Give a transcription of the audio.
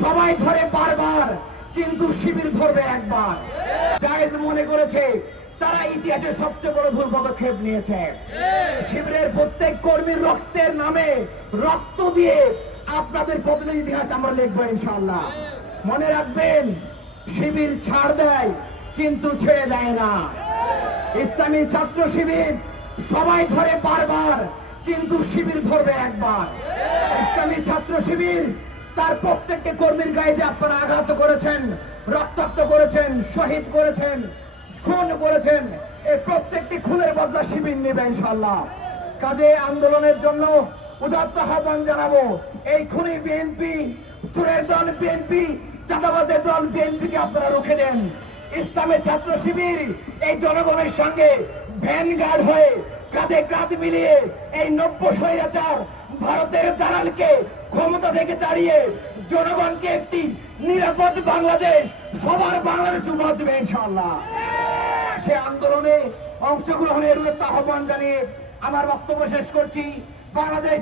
সবাই ধরে বারবার, কিন্তু শিবির ধরবে একবার। জায়েদ মনে করেছে তারা ইতিহাসে সবচেয়ে বড় ভুল পদক্ষেপ নিয়েছে। শিবিরের প্রত্যেক কর্মীর রক্তের নামে রক্ত দিয়ে আপনাদের বদলের ইতিহাস আমরা লিখবো ইনশাআল্লাহ। মনে রাখবেন, শিবির ছাড় দেয় কিন্তু ছেড়ে দেয় না। ইসলামী ছাত্র শিবির সবাই ধরে বারবার, কিন্তু শিবির ধরবে একবার। ইসলামী ছাত্র শিবির তার প্রত্যেকটি কর্মীর গায়ে যে আপনারা আঘাত করেছেন, রক্তাক্ত করেছেন, শহীদ করেছেন, খুন করেছেন, এই প্রত্যেকটি খুনের বদলা শিবির নেবে ইনশাআল্লাহ। কাজে আন্দোলনের জন্য উদাত্ত আহ্বান জানাবো। এই খুনি বিএনপি, চোরের দল বিএনপি, চাঁদাবাজের দল বিএনপিকে আপনারা রুখে দেন। ইসলামী ছাত্র শিবির এই জনগণের সঙ্গে ভ্যানগার্ড হয়ে কাঁধে কাঁধ মিলিয়ে এই নব্য স্বৈরাচার ভারতের দালালকে ক্ষমতা থেকে তাড়িয়ে জনগণকে একটি নিরাপদ বাংলাদেশ, সবার বাংলাদেশ উপহার দেবে ইনশাআল্লাহ। সে আন্দোলনে অংশগ্রহণের আহ্বান জানিয়ে আমার বক্তব্য শেষ করছি। বাংলাদেশ